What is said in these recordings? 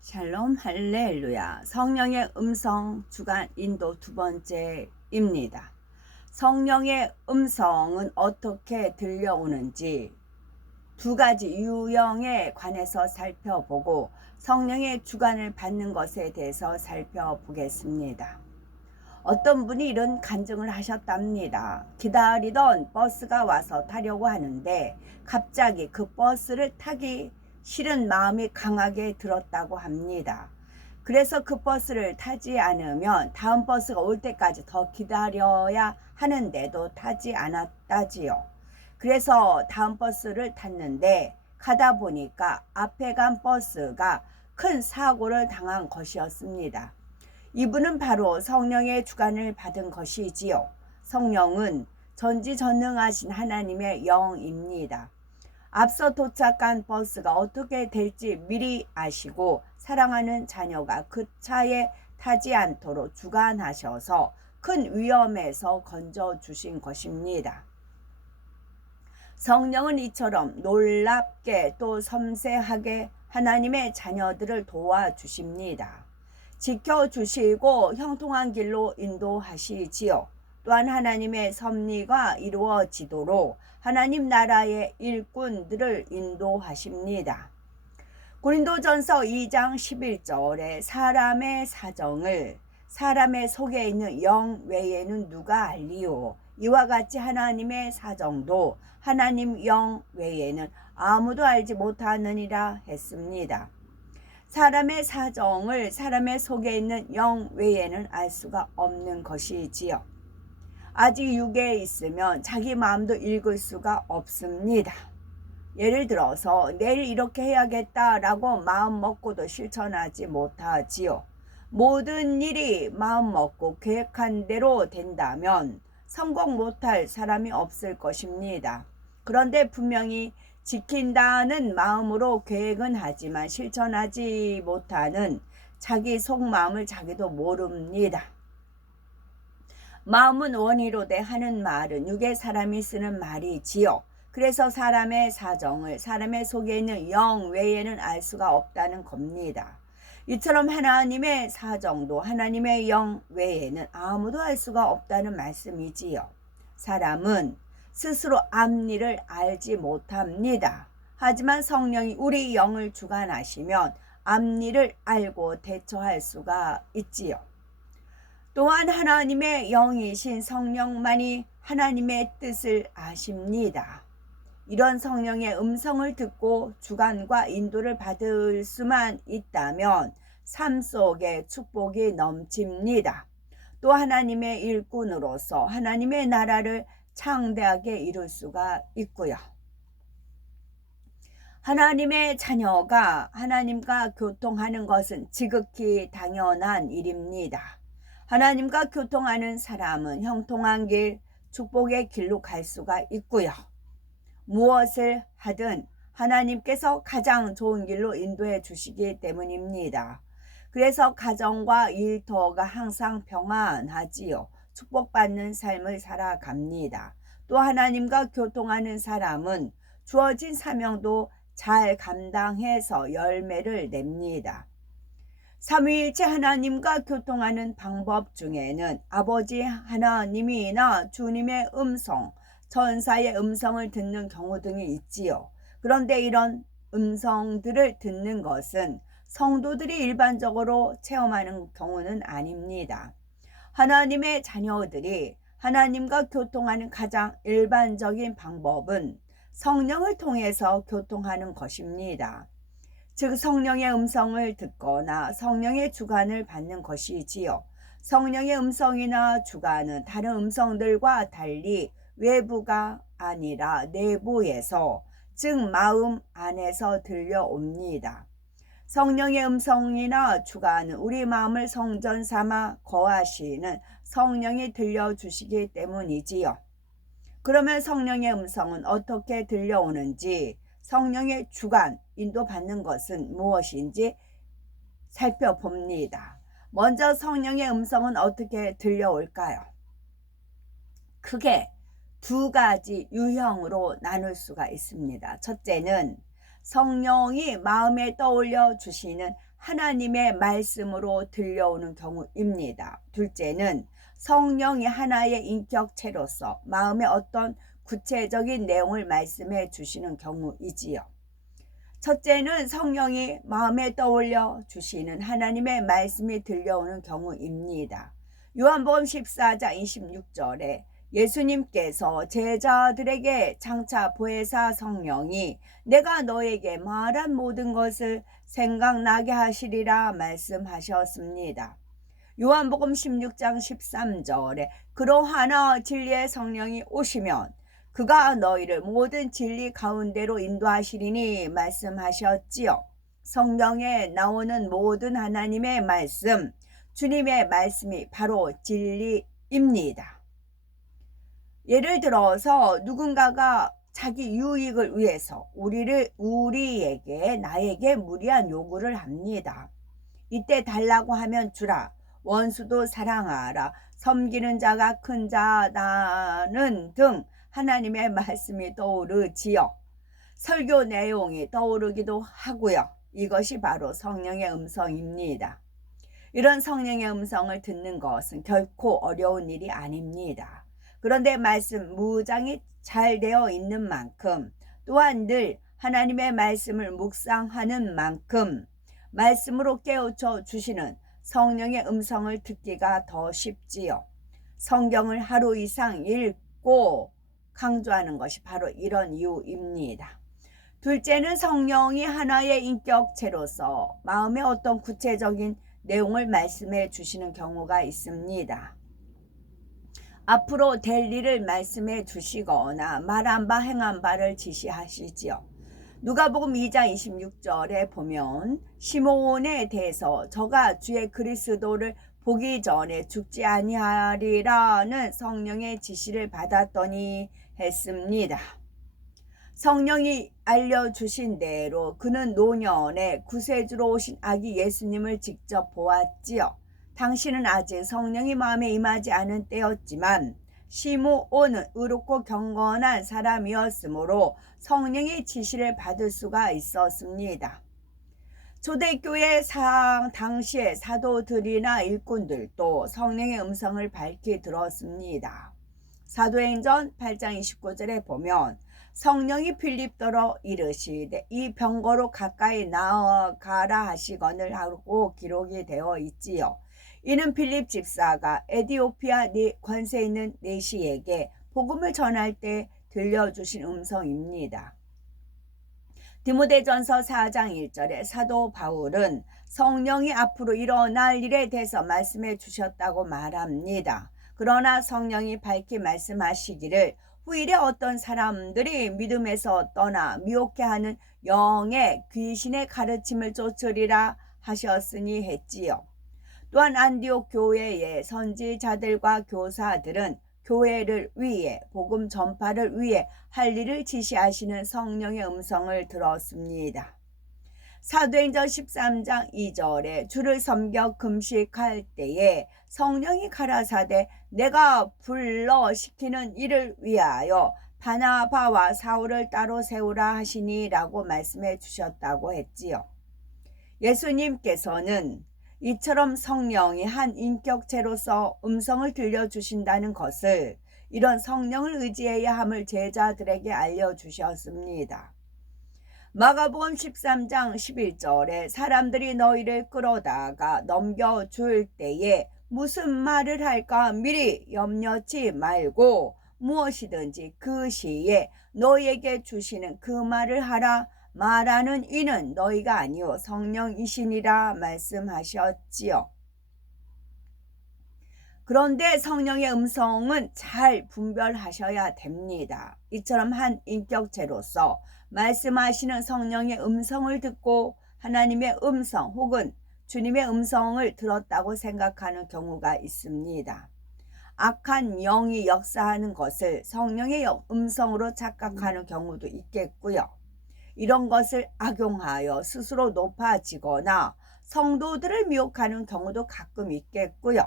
샬롬 할렐루야. 성령의 음성 주간 인도 두 번째입니다. 성령의 음성은 어떻게 들려오는지 두 가지 유형에 관해서 살펴보고 성령의 주관을 받는 것에 대해서 살펴보겠습니다. 어떤 분이 이런 간증을 하셨답니다. 기다리던 버스가 와서 타려고 하는데 갑자기 그 버스를 타기 싫은 마음이 강하게 들었다고 합니다. 그래서 그 버스를 타지 않으면 다음 버스가 올 때까지 더 기다려야 하는데도 타지 않았다지요. 그래서 다음 버스를 탔는데 가다 보니까 앞에 간 버스가 큰 사고를 당한 것이었습니다. 이분은 바로 성령의 주관을 받은 것이지요. 성령은 전지전능하신 하나님의 영입니다. 앞서 도착한 버스가 어떻게 될지 미리 아시고 사랑하는 자녀가 그 차에 타지 않도록 주관하셔서 큰 위험에서 건져주신 것입니다. 성령은 이처럼 놀랍게 또 섬세하게 하나님의 자녀들을 도와주십니다. 지켜주시고 형통한 길로 인도하시지요. 또한 하나님의 섭리가 이루어지도록 하나님 나라의 일꾼들을 인도하십니다. 고린도전서 2장 11절에 사람의 사정을 사람의 속에 있는 영 외에는 누가 알리요? 이와 같이 하나님의 사정도 하나님 영 외에는 아무도 알지 못하느니라 했습니다. 사람의 사정을 사람의 속에 있는 영 외에는 알 수가 없는 것이지요. 아직 육에 있으면 자기 마음도 읽을 수가 없습니다. 예를 들어서 내일 이렇게 해야겠다라고 마음 먹고도 실천하지 못하지요. 모든 일이 마음 먹고 계획한 대로 된다면 성공 못할 사람이 없을 것입니다. 그런데 분명히 지킨다는 마음으로 계획은 하지만 실천하지 못하는 자기 속마음을 자기도 모릅니다. 마음은 원이로되 하는 말은 육의 사람이 쓰는 말이지요. 그래서 사람의 사정을 사람의 속에 있는 영 외에는 알 수가 없다는 겁니다. 이처럼 하나님의 사정도 하나님의 영 외에는 아무도 알 수가 없다는 말씀이지요. 사람은 스스로 앞일을 알지 못합니다. 하지만 성령이 우리 영을 주관하시면 앞일을 알고 대처할 수가 있지요. 또한 하나님의 영이신 성령만이 하나님의 뜻을 아십니다. 이런 성령의 음성을 듣고 주관과 인도를 받을 수만 있다면 삶 속에 축복이 넘칩니다. 또 하나님의 일꾼으로서 하나님의 나라를 창대하게 이룰 수가 있고요. 하나님의 자녀가 하나님과 교통하는 것은 지극히 당연한 일입니다. 하나님과 교통하는 사람은 형통한 길, 축복의 길로 갈 수가 있고요. 무엇을 하든 하나님께서 가장 좋은 길로 인도해 주시기 때문입니다. 그래서 가정과 일터가 항상 평안하지요. 축복받는 삶을 살아갑니다. 또 하나님과 교통하는 사람은 주어진 사명도 잘 감당해서 열매를 냅니다. 삼위일체 하나님과 교통하는 방법 중에는 아버지 하나님이나 주님의 음성, 천사의 음성을 듣는 경우 등이 있지요. 그런데 이런 음성들을 듣는 것은 성도들이 일반적으로 체험하는 경우는 아닙니다. 하나님의 자녀들이 하나님과 교통하는 가장 일반적인 방법은 성령을 통해서 교통하는 것입니다. 즉 성령의 음성을 듣거나 성령의 주관을 받는 것이지요. 성령의 음성이나 주관은 다른 음성들과 달리 외부가 아니라 내부에서, 즉 마음 안에서 들려옵니다. 성령의 음성이나 주관은 우리 마음을 성전 삼아 거하시는 성령이 들려주시기 때문이지요. 그러면 성령의 음성은 어떻게 들려오는지, 성령의 주관, 인도받는 것은 무엇인지 살펴봅니다. 먼저 성령의 음성은 어떻게 들려올까요? 크게 두 가지 유형으로 나눌 수가 있습니다. 첫째는 성령이 마음에 떠올려 주시는 하나님의 말씀으로 들려오는 경우입니다. 둘째는 성령이 하나의 인격체로서 마음의 어떤 구체적인 내용을 말씀해 주시는 경우이지요. 첫째는 성령이 마음에 떠올려 주시는 하나님의 말씀이 들려오는 경우입니다. 요한복음 14장 26절에 예수님께서 제자들에게 장차 보혜사 성령이 내가 너에게 말한 모든 것을 생각나게 하시리라 말씀하셨습니다. 요한복음 16장 13절에 그러하나 진리의 성령이 오시면 그가 너희를 모든 진리 가운데로 인도하시리니 말씀하셨지요. 성경에 나오는 모든 하나님의 말씀, 주님의 말씀이 바로 진리입니다. 예를 들어서 누군가가 자기 유익을 위해서 나에게 무리한 요구를 합니다. 이때 달라고 하면 주라, 원수도 사랑하라, 섬기는 자가 큰 자다는 등 하나님의 말씀이 떠오르지요. 설교 내용이 떠오르기도 하고요. 이것이 바로 성령의 음성입니다. 이런 성령의 음성을 듣는 것은 결코 어려운 일이 아닙니다. 그런데 말씀 무장이 잘 되어 있는 만큼 또한 늘 하나님의 말씀을 묵상하는 만큼 말씀으로 깨우쳐 주시는 성령의 음성을 듣기가 더 쉽지요. 성경을 하루 이상 읽고 강조하는 것이 바로 이런 이유입니다. 둘째는 성령이 하나의 인격체로서 마음의 어떤 구체적인 내용을 말씀해 주시는 경우가 있습니다. 앞으로 될 일을 말씀해 주시거나 말한 바 행한 바를 지시하시지요. 누가복음 2장 26절에 보면 시몬에 대해서 저가 주의 그리스도를 보기 전에 죽지 아니하리라는 성령의 지시를 받았더니 했습니다. 성령이 알려주신 대로 그는 노년에 구세주로 오신 아기 예수님을 직접 보았지요. 당신은 아직 성령이 마음에 임하지 않은 때였지만 시므온은 의롭고 경건한 사람이었으므로 성령의 지시를 받을 수가 있었습니다. 초대교회 당시의 사도들이나 일꾼들도 성령의 음성을 밝히 들었습니다. 사도행전 8장 29절에 보면 성령이 빌립더러 이르시되 이 병거로 가까이 나아가라 하시거늘 하고 기록이 되어 있지요. 이는 빌립 집사가 에디오피아 권세 있는 내시에게 복음을 전할 때 들려주신 음성입니다. 디모데전서 4장 1절에 사도 바울은 성령이 앞으로 일어날 일에 대해서 말씀해 주셨다고 말합니다. 그러나 성령이 밝히 말씀하시기를 후일에 어떤 사람들이 믿음에서 떠나 미혹해하는 영의 귀신의 가르침을 쫓으리라 하셨으니 했지요. 또한 안디옥 교회의 선지자들과 교사들은 교회를 위해 복음 전파를 위해 할 일을 지시하시는 성령의 음성을 들었습니다. 사도행전 13장 2절에 주를 섬겨 금식할 때에 성령이 가라사대 내가 불러 시키는 일을 위하여 바나바와 사울을 따로 세우라 하시니라고 말씀해 주셨다고 했지요. 예수님께서는 이처럼 성령이 한 인격체로서 음성을 들려주신다는 것을 이런 성령을 의지해야 함을 제자들에게 알려주셨습니다. 마가복음 13장 11절에 사람들이 너희를 끌어다가 넘겨줄 때에 무슨 말을 할까 미리 염려치 말고 무엇이든지 그 시에 너희에게 주시는 그 말을 하라. 말하는 이는 너희가 아니요 성령이시니라 말씀하셨지요. 그런데 성령의 음성은 잘 분별하셔야 됩니다. 이처럼 한 인격체로서 말씀하시는 성령의 음성을 듣고 하나님의 음성 혹은 주님의 음성을 들었다고 생각하는 경우가 있습니다. 악한 영이 역사하는 것을 성령의 음성으로 착각하는 경우도 있겠고요. 이런 것을 악용하여 스스로 높아지거나 성도들을 미혹하는 경우도 가끔 있겠고요.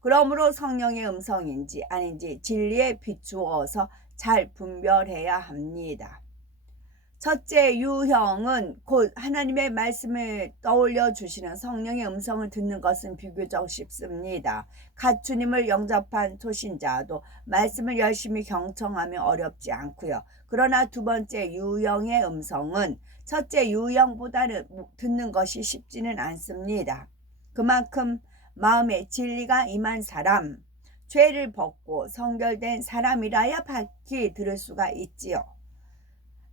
그러므로 성령의 음성인지 아닌지 진리에 비추어서 잘 분별해야 합니다. 첫째 유형은 곧 하나님의 말씀을 떠올려 주시는 성령의 음성을 듣는 것은 비교적 쉽습니다. 갓 주님을 영접한 초신자도 말씀을 열심히 경청하면 어렵지 않고요. 그러나 두 번째 유형의 음성은 첫째 유형보다는 듣는 것이 쉽지는 않습니다. 그만큼 마음에 진리가 임한 사람, 죄를 벗고 성결된 사람이라야 밝히 들을 수가 있지요.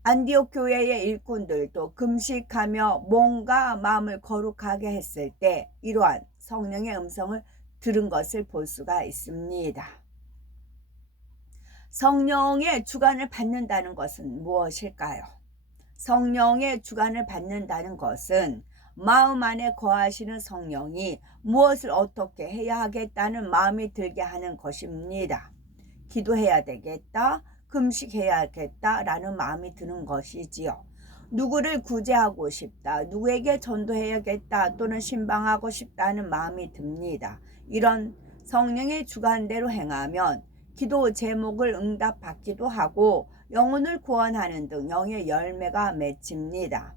안디옥 교회의 일꾼들도 금식하며 몸과 마음을 거룩하게 했을 때 이러한 성령의 음성을 들은 것을 볼 수가 있습니다. 성령의 주관을 받는다는 것은 무엇일까요? 성령의 주관을 받는다는 것은 마음 안에 거하시는 성령이 무엇을 어떻게 해야 하겠다는 마음이 들게 하는 것입니다. 기도해야 되겠다, 금식해야겠다라는 마음이 드는 것이지요. 누구를 구제하고 싶다, 누구에게 전도해야겠다 또는 신방하고 싶다는 마음이 듭니다. 이런 성령의 주관대로 행하면 기도 제목을 응답받기도 하고 영혼을 구원하는 등 영의 열매가 맺힙니다.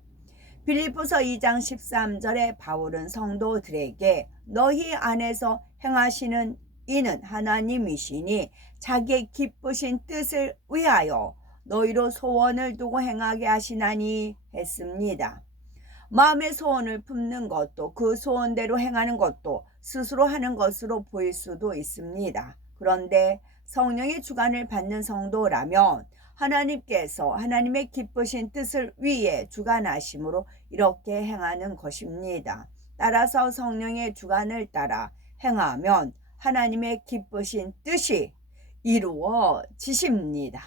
빌립보서 2장 13절에 바울은 성도들에게 너희 안에서 행하시는 이는 하나님이시니 자기의 기쁘신 뜻을 위하여 너희로 소원을 두고 행하게 하시나니 했습니다. 마음의 소원을 품는 것도 그 소원대로 행하는 것도 스스로 하는 것으로 보일 수도 있습니다. 그런데 성령의 주관을 받는 성도라면 하나님께서 하나님의 기쁘신 뜻을 위해 주관하심으로 이렇게 행하는 것입니다. 따라서 성령의 주관을 따라 행하면 하나님의 기쁘신 뜻이 이루어지십니다.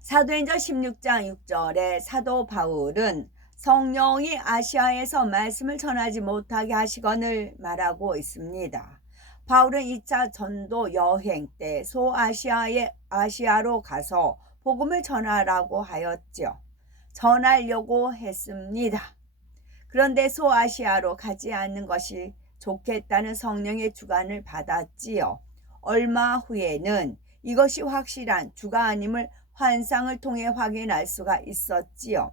사도행전 16장 6절에 사도 바울은 성령이 아시아에서 말씀을 전하지 못하게 하시거늘 말하고 있습니다. 바울은 2차 전도 여행 때 아시아로 가서 복음을 전하라고 하였죠. 전하려고 했습니다. 그런데 소아시아로 가지 않는 것이 좋겠다는 성령의 주관을 받았지요. 얼마 후에는 이것이 확실한 주가 아님을 환상을 통해 확인할 수가 있었지요.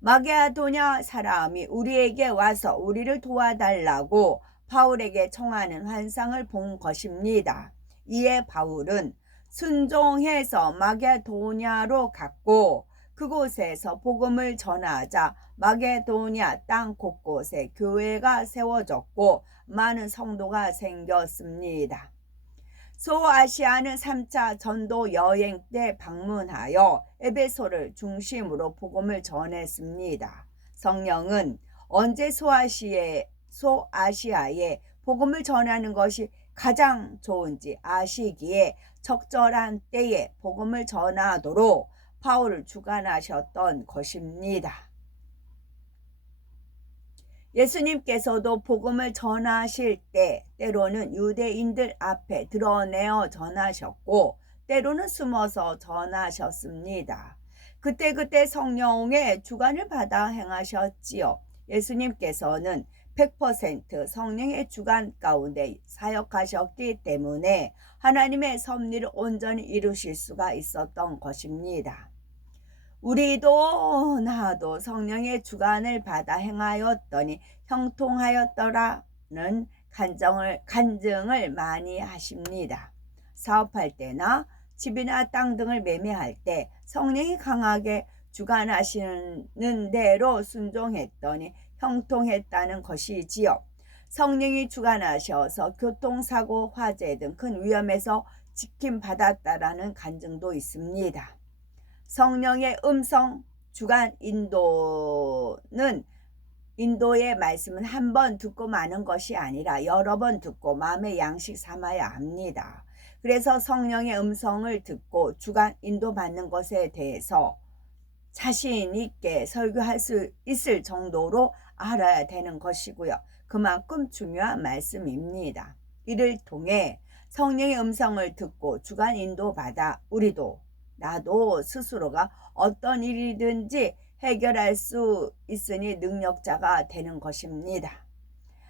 마게도냐 사람이 우리에게 와서 우리를 도와달라고 바울에게 청하는 환상을 본 것입니다. 이에 바울은 순종해서 마게도냐로 갔고 그곳에서 복음을 전하자 마게도냐 땅 곳곳에 교회가 세워졌고 많은 성도가 생겼습니다. 소아시아는 3차 전도 여행 때 방문하여 에베소를 중심으로 복음을 전했습니다. 성령은 언제 소아시아에 복음을 전하는 것이 가장 좋은지 아시기에 적절한 때에 복음을 전하도록 바울을 주관하셨던 것입니다. 예수님께서도 복음을 전하실 때 때로는 유대인들 앞에 드러내어 전하셨고 때로는 숨어서 전하셨습니다. 그때 성령의 주관을 받아 행하셨지요. 예수님께서는 100% 성령의 주관 가운데 사역하셨기 때문에 하나님의 섭리를 온전히 이루실 수가 있었던 것입니다. 우리도 나도 성령의 주관을 받아 행하였더니 형통하였더라는 간증을 많이 하십니다. 사업할 때나 집이나 땅 등을 매매할 때 성령이 강하게 주관하시는 대로 순종했더니 형통했다는 것이지요. 성령이 주관하셔서 교통사고, 화재 등 큰 위험에서 지킴받았다라는 간증도 있습니다. 성령의 음성 주관 인도의 말씀은 한 번 듣고 마는 것이 아니라 여러 번 듣고 마음의 양식 삼아야 합니다. 그래서 성령의 음성을 듣고 주관 인도받는 것에 대해서 자신 있게 설교할 수 있을 정도로 알아야 되는 것이고요. 그만큼 중요한 말씀입니다. 이를 통해 성령의 음성을 듣고 주관 인도받아 나도 스스로가 어떤 일이든지 해결할 수 있으니 능력자가 되는 것입니다.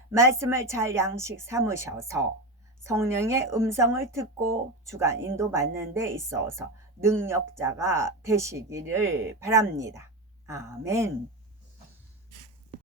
말씀을 잘 양식 삼으셔서 성령의 음성을 듣고 주관 인도받는 데 있어서 능력자가 되시기를 바랍니다. 아멘.